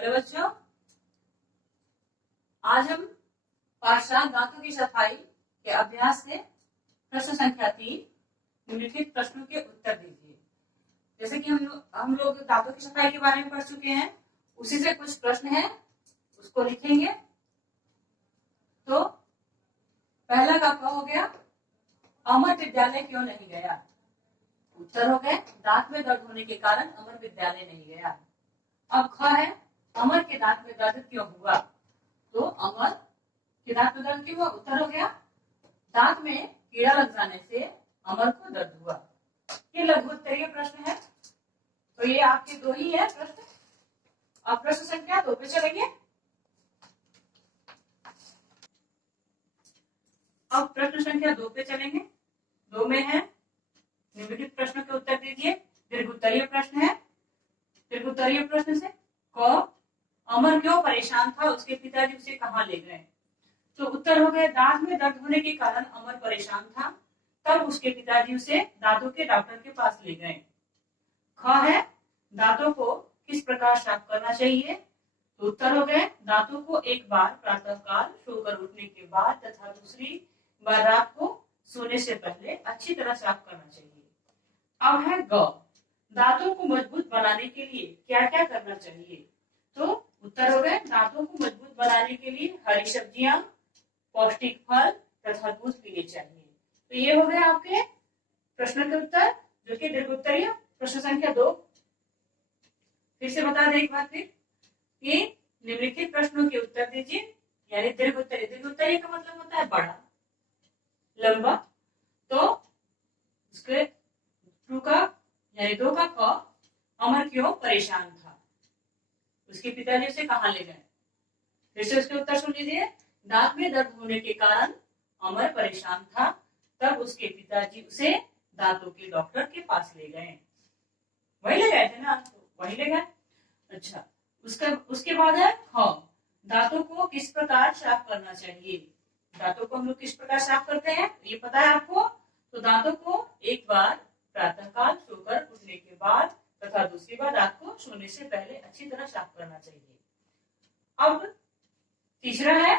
Hello बच्चों, आज हम पाठ 7 दांतों की सफाई के अभ्यास से प्रश्न संख्या 3 निम्नलिखित प्रश्नों के उत्तर दीजिए। जैसे कि हम लोग दांतों की सफाई के बारे में पढ़ चुके हैं, उसी से कुछ प्रश्न हैं, उसको लिखेंगे। तो पहला का हो गया, अमर विद्यालय क्यों नहीं गया? उत्तर हो गए, दांत में दर्द होने के कारण अमर विद्यालय नहीं गया। अब ख है, अमर के दांत में दर्द क्यों हुआ? तो अमर के दांत में दर्द क्यों हुआ? उत्तर हो गया, दांत में कीड़ा लग जाने से अमर को दर्द हुआ। ये लघु उत्तरीय प्रश्न है, तो ये आपके दो ही है प्रश्न। अब प्रश्न संख्या 2 पे चलेंगे। अब प्रश्न संख्या 2 पे चलेंगे। 2 में है, निम्नलिखित प्रश्नों के उत्तर दीजिए। दीर्घोत्तरीय प्रश्न है। दीर्घोत्तरीय प्रश्न से क, अमर क्यों परेशान था, उसके पिताजी उसे कहाँ ले गए? तो उत्तर हो गए, दांत में दर्द होने के कारण अमर परेशान था, तब उसके पिताजी उसे दांतों के डॉक्टर के पास ले गए। ख है, दांतों को किस प्रकार साफ करना चाहिए? तो उत्तर हो गए, दांतों को एक बार प्रातःकाल सोकर उठने के बाद तथा दूसरी बार रात को सोने से पहले अच्छी तरह साफ करना चाहिए। अब है ग, दांतों को मजबूत बनाने के लिए क्या क्या करना चाहिए? तो उत्तर हो गए, दांतों को मजबूत बनाने के लिए हरी सब्जियां, पौष्टिक फल तथा दूध पीने चाहिए। तो ये हो गए आपके प्रश्न के उत्तर, जो कि दीर्घोत्तरीय प्रश्न संख्या 2। फिर से बता दें एक बार फिर कि निम्नलिखित प्रश्नों के उत्तर दीजिए, यानी दीर्घोत्तरीय। दीर्घोत्तरीय का मतलब होता है बड़ा, लंबा। तो उसके 2 का यानी 2 का क, अमर क्यों परेशान था, उसके पिताजी उसे कहाँ ले गए? फिर से उसके उत्तर सुन लीजिए। दांत में दर्द होने के कारण अमर परेशान था, तब उसके पिताजी उसे दांतों के डॉक्टर के पास ले गए। वही ले गए थे ना, वही ले गए। अच्छा, उसके बाद है ख, दांतों को किस प्रकार साफ करना चाहिए? दांतों को हम लोग किस प्रकार साफ करते हैं, ये पता है आपको। तो दांतों को एक बार प्रातःकाल सोकर उठने के बाद तथा दूसरी बार रात को सोने से पहले अच्छी तरह साफ करना चाहिए। अब तीसरा है,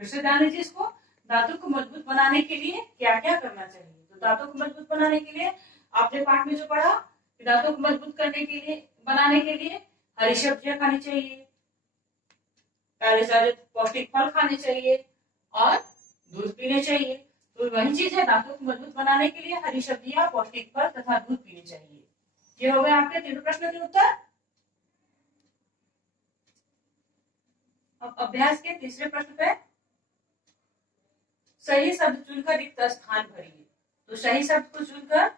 फिर से ध्यान दीजिए इसको, दांतों को मजबूत बनाने के लिए क्या क्या करना चाहिए? तो दांतों को मजबूत बनाने के लिए आपने पाठ में जो पढ़ा कि दांतों को मजबूत करने के लिए बनाने के लिए हरी सब्जियां खानी चाहिए, ताजे ताजे पौष्टिक फल खाने चाहिए और दूध पीने चाहिए। तो वही चीज है, दांतों को मजबूत बनाने के लिए हरी सब्जियां, पौष्टिक फल तथा दूध पीने चाहिए। ये हो गए आपके 3 प्रश्नों के उत्तर। अब अभ्यास के तीसरे प्रश्न पे सही शब्द चुनकर रिक्त स्थान भरिए। तो सही शब्द को चुनकर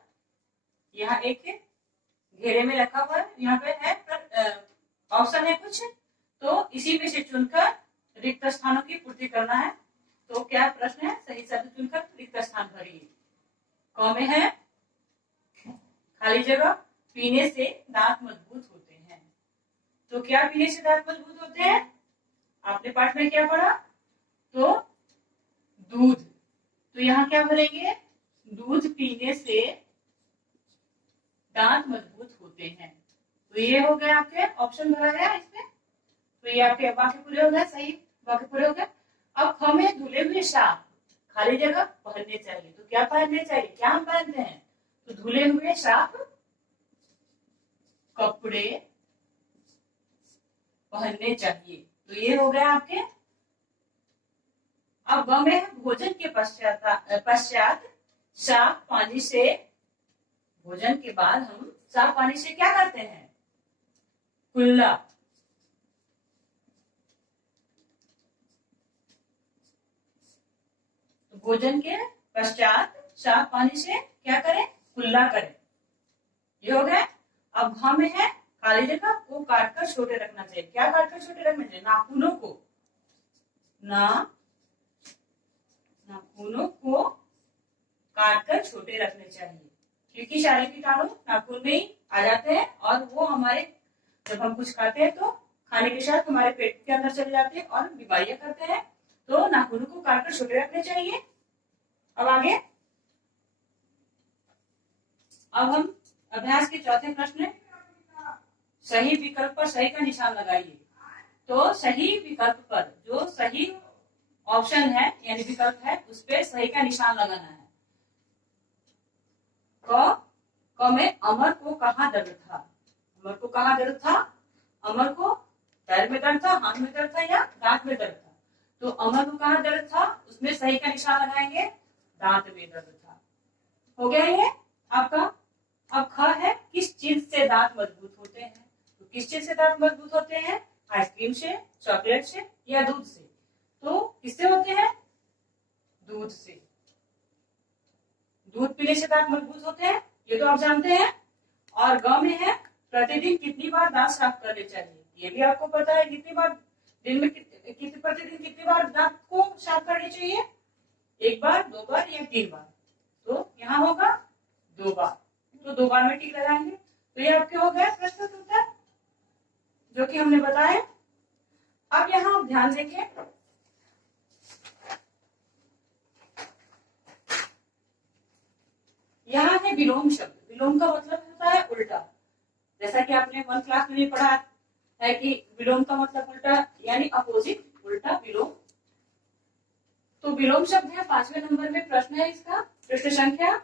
यहाँ एक घेरे में रखा हुआ है, यहाँ पे है ऑप्शन है कुछ, तो इसी में से चुनकर रिक्त स्थानों की पूर्ति करना है। तो क्या प्रश्न है? सही शब्द चुनकर रिक्त स्थान भरिए। क में है, खाली जगह, पीने से दांत मजबूत होते हैं। तो क्या पीने से दांत मजबूत होते हैं? आपने पाठ में क्या पढ़ा? तो दूध। तो यहाँ क्या भरेंगे? दूध पीने से दांत मजबूत होते हैं। तो ये हो गए आपके ऑप्शन भरा गया इसमें। तो ये आपके वाक्य पूरे हो गए, सही वाक्य पूरे हो गए। अब ख में धुले हुए साफ, खाली जगह, पहनने चाहिए। तो क्या पहनने चाहिए? क्या हम पहनते हैं? तो धुले हुए साफ कपड़े पहनने चाहिए। तो ये हो गया आपके। अब ग में भोजन के पश्चात साफ पानी से, भोजन के बाद हम साफ पानी से क्या करते हैं? कुल्ला। तो भोजन के पश्चात साफ पानी से क्या करें? कुल्ला करें। ये हो गया। अब हम है, खाली जगह को काटकर छोटे रखना चाहिए। क्या काटकर छोटे रखना चाहिए? नाखूनों को, नाखूनों को काटकर छोटे रखने चाहिए, क्योंकि सारे कीटाणु नाखून में ही आ जाते हैं और वो हमारे, जब हम कुछ खाते हैं तो खाने के साथ हमारे पेट के अंदर चले जाते हैं और बीमारियां करते हैं। तो नाखूनों को काटकर छोटे रखने चाहिए। अब आगे, अब हम अभ्यास के चौथे प्रश्न सही विकल्प पर सही का निशान लगाइए। तो सही विकल्प पर जो सही ऑप्शन है यानी विकल्प है उस पर सही का निशान लगाना है। क में अमर को कहाँ दर्द था? अमर को कहाँ दर्द था? अमर को पैर में दर्द था, हाथ में दर्द था या दांत में दर्द था? तो अमर को कहाँ दर्द था, उसमें सही का निशान लगाएंगे, दांत में दर्द था। हो गया ये आपका। अब ख है किस चीज से दांत मजबूत होते हैं? तो किस चीज से दांत मजबूत होते हैं? आइसक्रीम से, चॉकलेट से या दूध से? तो किससे होते हैं? दूध से। दूध पीने से दांत मजबूत होते हैं, ये तो आप जानते हैं। और ग में है प्रतिदिन कितनी बार दांत साफ करने चाहिए? ये भी आपको पता है, कितनी बार दिन में प्रतिदिन कितनी बार दांत को साफ करनी चाहिए? 1 बार, 2 बार या 3 बार? तो यहाँ होगा 2 बार। तो 2 बार में टिक लगाएंगे। तो ये आपके हो गए प्रश्न उत्तर जो कि हमने बताया। अब यहाँ आप ध्यान देंगे, यहाँ है विलोम शब्द। विलोम का मतलब होता है उल्टा। जैसा कि आपने 1 क्लास में भी पढ़ा है कि विलोम का मतलब उल्टा यानी अपोजिट, उल्टा विलोम। तो विलोम शब्द है 5वें नंबर में प्रश्न है इसका, पृष्ठ संख्या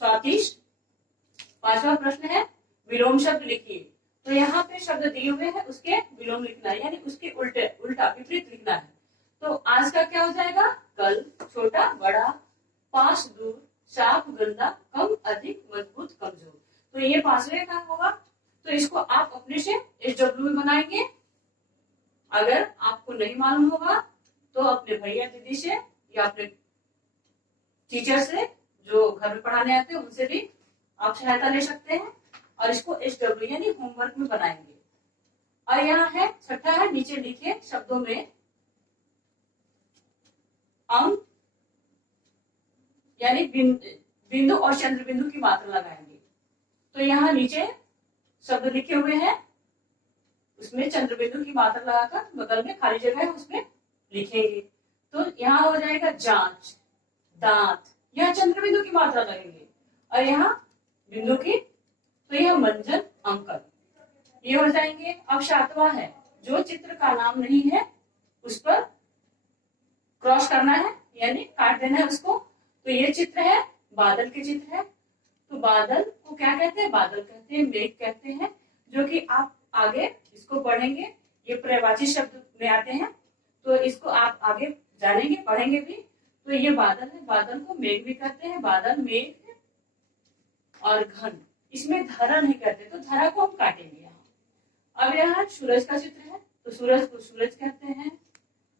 34। 5वां प्रश्न है विलोम शब्द लिखिए। तो यहाँ पे शब्द दिए हुए हैं, उसके विलोम लिखना है यानी उसके उल्टा विपरीत लिखना है। तो आज का क्या हो जाएगा? कल, छोटा बड़ा, पास दूर, साफ गंदा, कम अधिक, मजबूत कमजोर। तो ये 5वें का होगा। तो इसको आप अपने से SW में बनाएंगे। अगर आपको नहीं मालूम होगा तो अपने भैया दीदी से या अपने टीचर से जो घर में पढ़ाने आते हैं उनसे भी आप सहायता ले सकते हैं और इसको SW यानी होमवर्क में बनाएंगे। और यहाँ है छठा है, नीचे लिखे शब्दों में अंक यानी बिंदु और चंद्र बिंदु की मात्रा लगाएंगे। तो यहाँ नीचे शब्द लिखे हुए हैं, उसमें चंद्र बिंदु की मात्रा लगाकर बगल में खाली जगह है उसमें लिखेंगे। तो यहाँ हो जाएगा जांच, दांत, यहाँ चंद्र बिंदु की मात्रा लगेंगे और यहाँ बिंदु की, तो यह मंजन, अंकन, ये हो जाएंगे। अब 7वां है जो चित्र का नाम नहीं है उस पर क्रॉस करना है यानी काट देना है उसको। तो ये चित्र है, बादल के चित्र है। तो बादल को क्या कहते हैं? बादल कहते हैं, मेघ कहते हैं, जो कि आप आगे इसको पढ़ेंगे, ये पर्यायवाची शब्द में आते हैं। तो इसको आप आगे जानेंगे, पढ़ेंगे भी। तो ये बादल है, बादल को मेघ भी कहते हैं, बादल, मेघ और घन, इसमें धरा नहीं कहते, तो धरा को हम काटेंगे यहाँ। अब यहाँ सूरज का चित्र है, तो सूरज को सूरज कहते हैं,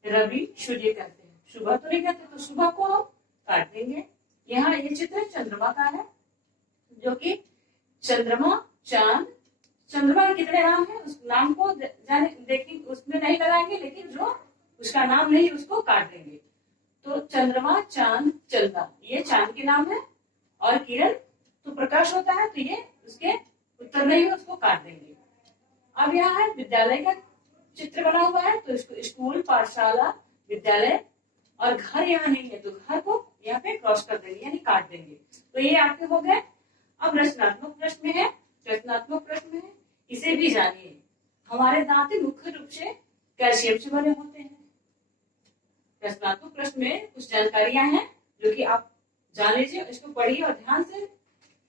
रवि सूर्य कहते हैं, सुबह तो नहीं कहते, तो सुबह को हम काट देंगे। यहाँ ये चित्र चंद्रमा का है, जो कि चंद्रमा, चांद, चंद्रमा के कितने नाम है उस नाम को जाने देखेंगे, उसमें नहीं लगाएंगे, लेकिन जो उसका नाम नहीं उसको काट देंगे। तो चंद्रमा, चांद, चंदा, ये चांद के नाम है। और किरण तो प्रकाश होता है, तो ये उसके उत्तर नहीं है, उसको काट देंगे। अब यहाँ है विद्यालय का चित्र बना हुआ है, तो इसको स्कूल, पाठशाला, विद्यालय, और घर यहाँ नहीं है तो घर को यहाँ पे क्रॉस कर देंगे यानी काट देंगे। तो ये आपके हो गए। अब रचनात्मक प्रश्न है, रचनात्मक प्रश्न है, इसे भी जानिए। हमारे दांत मुख्य रूप से कैल्शियम से बने होते हैं। रचनात्मक प्रश्न में कुछ जानकारियां हैं जो कि आप जान लीजिए, इसको पढ़िए और ध्यान से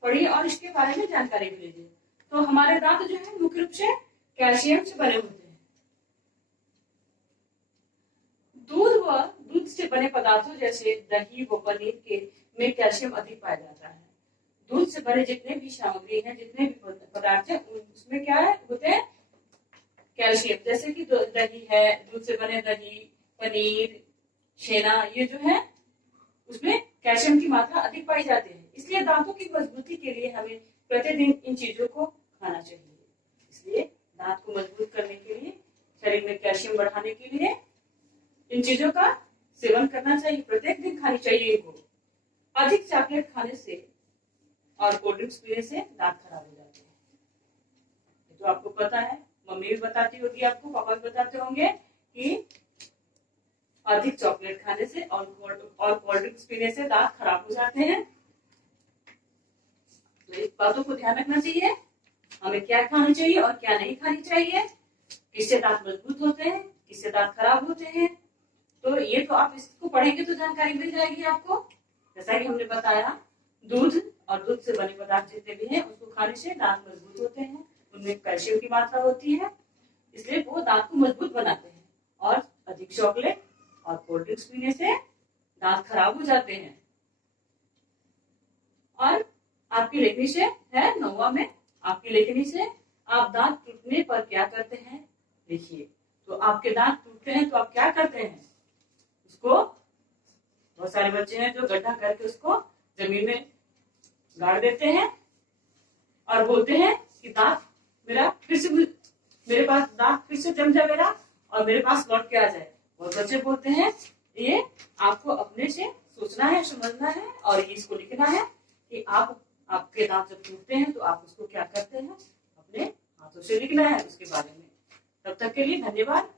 पढ़िए और इसके बारे में जानकारी भी लीजिए। तो हमारे दांत जो है मुख्य रूप से कैल्शियम से बने होते हैं। दूध व दूध से बने पदार्थों जैसे दही व पनीर के में कैल्शियम अधिक पाया जाता है। दूध से बने जितने भी सामग्री हैं, जितने भी पदार्थ हैं, उसमें क्या है होते हैं? कैल्शियम। जैसे कि दही है, दूध से बने दही, पनीर, छेना, ये जो है उसमें कैल्शियम की मात्रा अधिक पाई जाती है। इसलिए दांतों की मजबूती के लिए हमें प्रतिदिन इन चीजों को खाना चाहिए। इसलिए दांत को मजबूत करने के लिए, शरीर में कैल्शियम बढ़ाने के लिए इन चीजों का सेवन करना चाहिए, प्रत्येक दिन खानी चाहिए इनको। अधिक चॉकलेट खाने से और कोल्ड ड्रिंक्स पीने से दांत खराब हो जाते हैं। तो आपको पता है, मम्मी भी बताती होगी आपको, पापा भी बताते होंगे कि अधिक चॉकलेट खाने से और कोल्ड ड्रिंक्स पीने से दांत खराब हो जाते हैं। तो इस बातों को ध्यान रखना चाहिए। हमें क्या खाना चाहिए और क्या नहीं खानी चाहिए, किससे दांत मजबूत होते हैं, किससे दांत खराब होते हैं। तो ये तो आप इसको पढ़ेंगे तो जानकारी मिल जाएगी आपको। जैसा कि हमने बताया, दूध और दूध से बने पदार्थ जितने भी हैं उसको खाने से दांत मजबूत होते हैं, उनमें कैल्शियम की मात्रा होती है, इसलिए वो दांत को मजबूत बनाते हैं। और अधिक चॉकलेट और कोल्ड ड्रिंक्स पीने से दांत खराब हो जाते हैं। और आपकी लेखनी से है 9वां में, आपकी लेखनी से आप दांत टूटने पर क्या करते हैं लिखिए। तो आपके दांत टूटते हैं तो आप क्या करते हैं, उसको, बहुत सारे बच्चे हैं जो गड्ढा करके उसको जमीन में गाड़ देते हैं और बोलते हैं कि दांत मेरा फिर से, मेरे पास दांत फिर से जम जाए मेरा और मेरे पास लौट के आ जाए। बहुत बच्चे बोलते हैं। ये आपको अपने से सोचना है, समझना है और इसको लिखना है कि आपके दांत जब टूटते हैं तो आप उसको क्या करते हैं, अपने हाथों से लिखना है उसके बारे में। तब तक के लिए धन्यवाद।